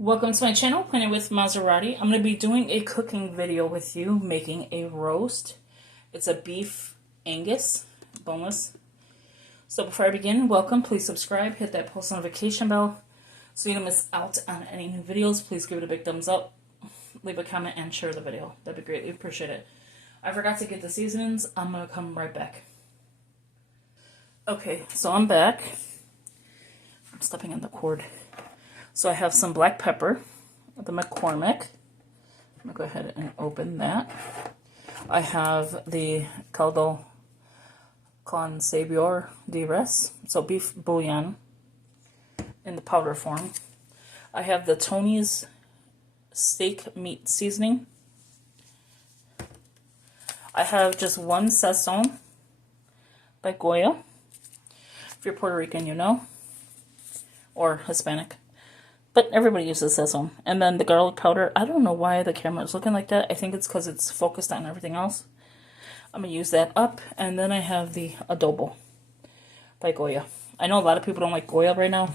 Welcome to my channel, Planning with Maserati. I'm going to be doing a cooking video with you, making a roast. It's a beef Angus, boneless. So before I begin, welcome, please subscribe, hit that post notification bell so you don't miss out on any new videos. Please give it a big thumbs up, leave a comment, and share the video. That'd be greatly appreciated. I forgot to get the seasonings. I'm going to come right back. Okay, so I'm back. I'm stepping on the cord. So I have some black pepper, the McCormick. I'm going to go ahead and open that. I have the Caldo con Sabor de Res, so beef bouillon in the powder form. I have the Tony's steak meat seasoning. I have just one Sazon by Goya. If you're Puerto Rican, you know, or Hispanic. But everybody uses Sazon. And then the garlic powder. I don't know why the camera is looking like that. I think it's because it's focused on everything else. I'm going to use that up. And then I have the adobo by Goya. I know a lot of people don't like Goya right now.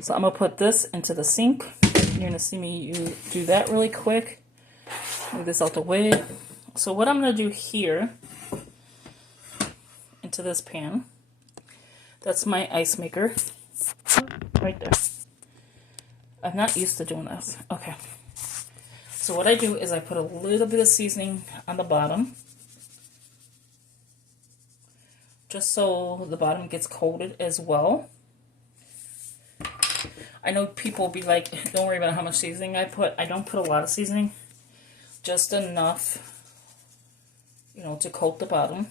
So I'm going to put this into the sink. You're going to see me do that really quick. Move this out the way. So what I'm going to do here, into this pan, that's my ice maker. Right there. I'm not used to doing this. Okay. So what I do is I put a little bit of seasoning on the bottom. Just so the bottom gets coated as well. I know people will be like, don't worry about how much seasoning I put. I don't put a lot of seasoning. Just enough, to coat the bottom.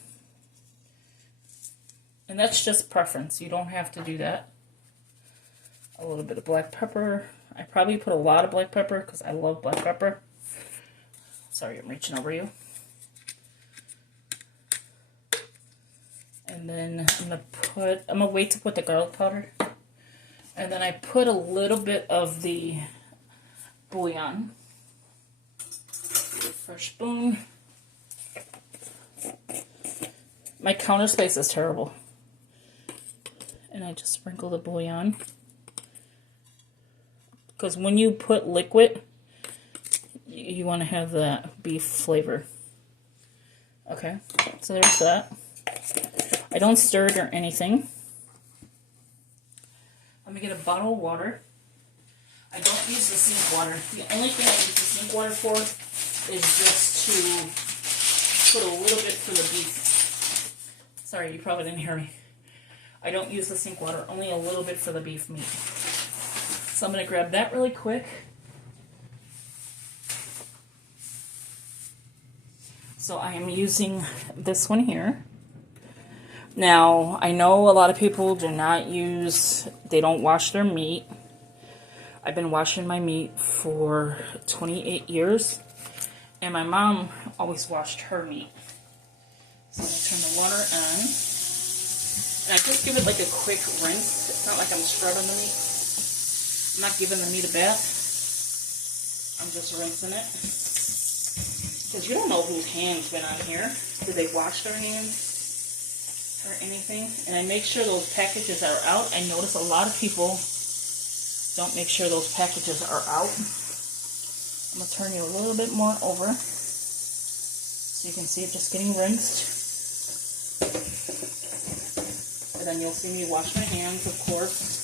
And that's just preference. You don't have to do that. A little bit of black pepper. I probably put a lot of black pepper because I love black pepper. Sorry, I'm reaching over you. And then I'm gonna wait to put the garlic powder. And then I put a little bit of the bouillon. Fresh spoon. My counter space is terrible. And I just sprinkle the bouillon. Because when you put liquid, you want to have that beef flavor. Okay, so there's that. I don't stir it or anything. I'm going to get a bottle of water. I don't use the sink water. The only thing I use the sink water for is just to put a little bit for the beef. Sorry, you probably didn't hear me. I don't use the sink water, only a little bit for the beef meat. So I'm going to grab that really quick. So I am using this one here. Now, I know a lot of people they don't wash their meat. I've been washing my meat for 28 years. And my mom always washed her meat. So I'm going to turn the water on. And I just give it like a quick rinse. It's not like I'm scrubbing the meat. I'm not giving the meat a bath. I'm just rinsing it. Because you don't know whose hand's been on here. Did they wash their hands or anything? And I make sure those packages are out. I notice a lot of people don't make sure those packages are out. I'm going to turn you a little bit more over so you can see it just getting rinsed. And then you'll see me wash my hands, of course.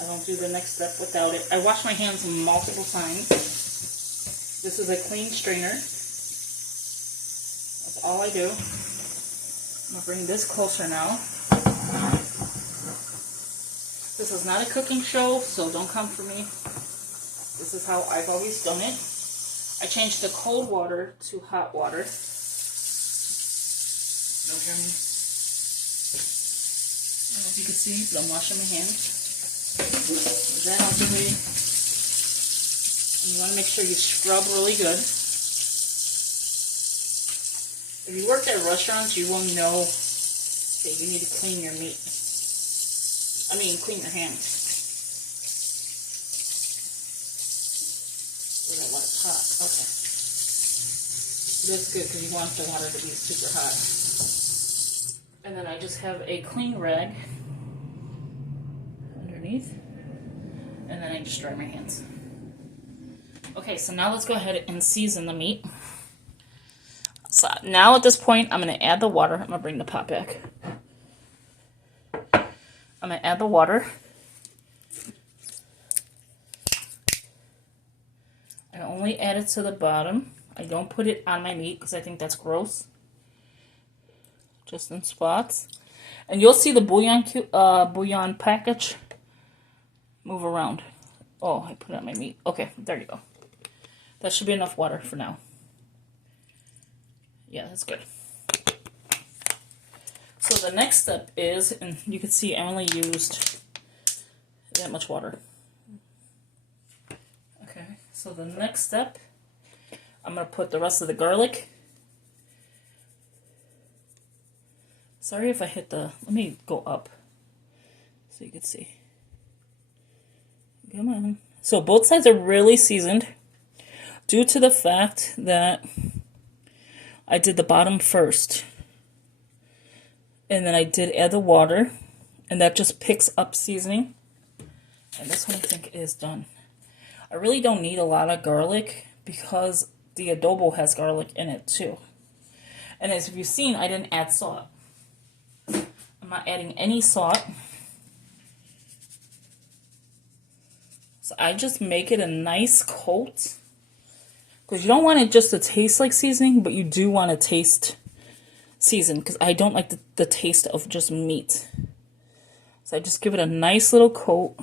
I don't do the next step without it. I wash my hands multiple times. This is a clean strainer. That's all I do. I'm going to bring this closer now. This is not a cooking show, so don't come for me. This is how I've always done it. I changed the cold water to hot water. Don't hear me. I don't know if you can see, but I'm washing my hands. With that out the way. You want to make sure you scrub really good. If you worked at restaurants, you will know that you need to clean your meat. Clean your hands. Oh, that water's hot. Okay. That's good because you want the water to be super hot. And then I just have a clean rag underneath. and then I just dry my hands. Okay, so now let's go ahead and season the meat. So now at this point, I'm going to add the water. I'm going to bring the pot back. I'm going to add the water. I only add it to the bottom. I don't put it on my meat because I think that's gross. Just in spots. And you'll see the bouillon package move around. Oh, I put it on my meat. Okay, there you go. That should be enough water for now. Yeah, that's good. So the next step is, and you can see I only used that much water. Okay, so the next step, I'm going to put the rest of the garlic. Sorry if I hit the, let me go up so you can see. Come on. So both sides are really seasoned due to the fact that I did the bottom first. And then I did add the water, and that just picks up seasoning. And this one I think is done. I really don't need a lot of garlic because the adobo has garlic in it too. And as you've seen, I didn't add salt. I'm not adding any salt. So I just make it a nice coat. Because you don't want it just to taste like seasoning, but you do want to taste seasoned. Because I don't like the taste of just meat. So I just give it a nice little coat.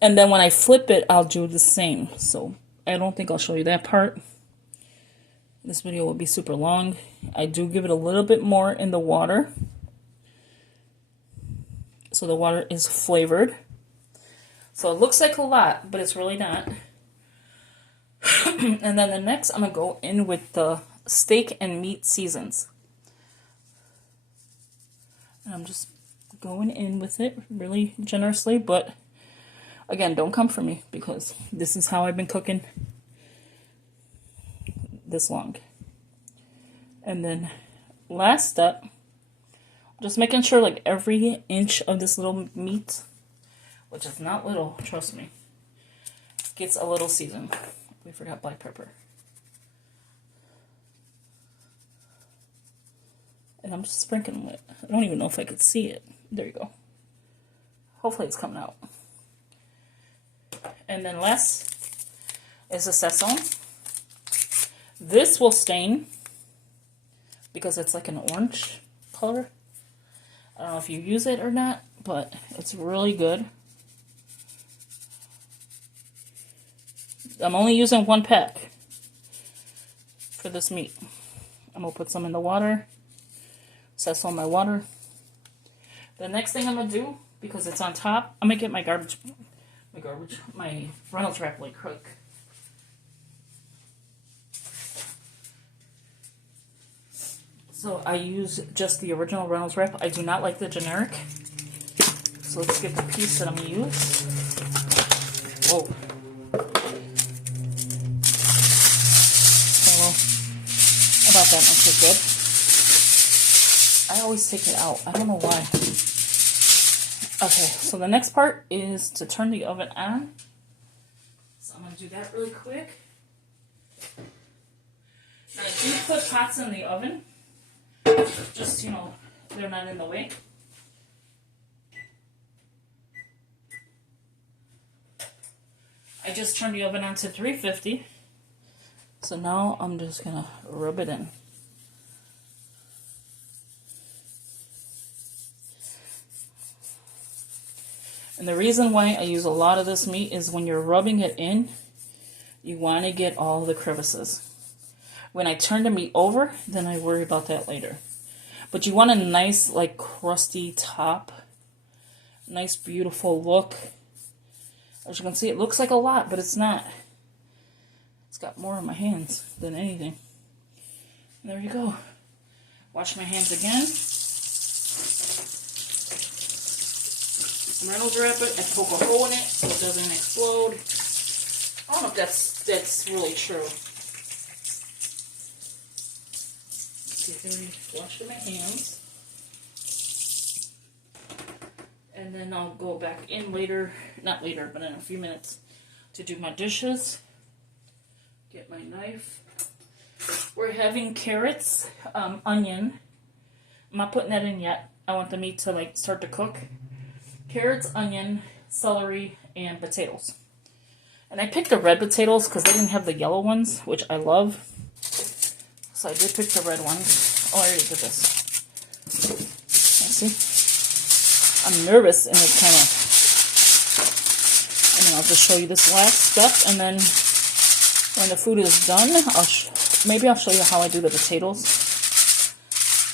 And then when I flip it, I'll do the same. So I don't think I'll show you that part. This video will be super long. I do give it a little bit more in the water. So the water is flavored. So it looks like a lot, but it's really not. And then the next, I'm going to go in with the steak and meat seasons. And I'm just going in with it really generously, but again, don't come for me because this is how I've been cooking this long. And then last step, just making sure like every inch of this little meat, which is not little, trust me, gets a little seasoned. We forgot black pepper. And I'm just sprinkling it. I don't even know if I could see it. There you go. Hopefully it's coming out. And then last is the sesame. This will stain because it's like an orange color. I don't know if you use it or not, but it's really good. I'm only using 1 pack for this meat. I'm going to put some in the water. Sesame my water. The next thing I'm going to do, because it's on top, I'm going to get my Reynolds wrap really quick. So I use just the original Reynolds wrap. I do not like the generic. So let's get the piece that I'm going to use. Whoa. About that much is good. I always take it out. I don't know why. Okay, so the next part is to turn the oven on. So I'm going to do that really quick. Now I do put pots in the oven. Just, you know, they're not in the way. I just turned the oven on to 350. So now I'm just going to rub it in. And the reason why I use a lot of this meat is when you're rubbing it in, you want to get all the crevices. When I turn the meat over, then I worry about that later. But you want a nice, like, crusty top. Nice, beautiful look. As you can see, it looks like a lot, but it's not. It's got more on my hands than anything. And there you go. Wash my hands again. Reynolds wrap it. I poke a hole in it so it doesn't explode. I don't know if that's really true. Get ready to wash my hands. And then I'll go back in later, not later, but in a few minutes to do my dishes. Get my knife. We're having carrots, onion. I'm not putting that in yet. I want the meat to like start to cook. Carrots, onion, celery, and potatoes. And I picked the red potatoes because they didn't have the yellow ones, which I love. So I did pick the red ones. Oh, I already did this. See? I'm nervous and it's kind of... And then I'll just show you this last step. And then when the food is done, maybe I'll show you how I do the potatoes.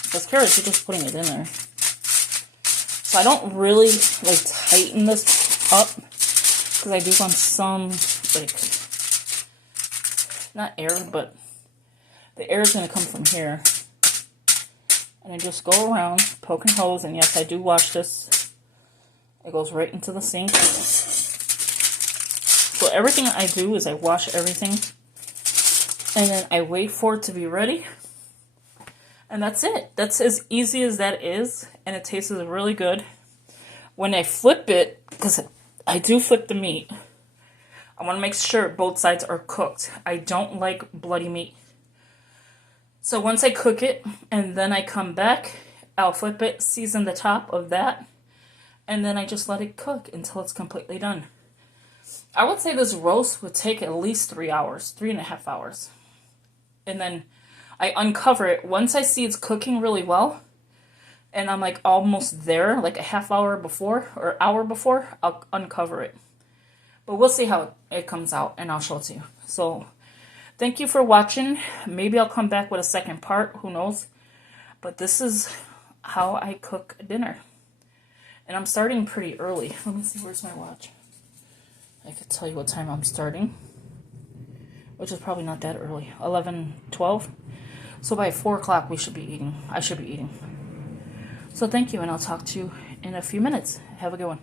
Because carrots, you're just putting it in there. So I don't really like tighten this up. Because I do want some, like, not air, but the air is going to come from here. And I just go around, poke and hose, and yes, I do wash this. It goes right into the sink. So everything I do is I wash everything. And then I wait for it to be ready. And that's it. That's as easy as that is. And it tastes really good. When I flip it, because I do flip the meat, I want to make sure both sides are cooked. I don't like bloody meat. So once I cook it and then I come back, I'll flip it, season the top of that, and then I just let it cook until it's completely done. I would say this roast would take at least 3 hours, 3.5 hours. And then I uncover it. Once I see it's cooking really well, and I'm like almost there, like a half hour before or hour before, I'll uncover it. But we'll see how it comes out and I'll show it to you. So thank you for watching. Maybe I'll come back with a second part, who knows. But this is how I cook dinner. And I'm starting pretty early. Let me see, where's my watch? I could tell you what time I'm starting, which is probably not that early. 11, 12. So by 4 o'clock we should be eating. I should be eating. So thank you, and I'll talk to you in a few minutes. Have a good one.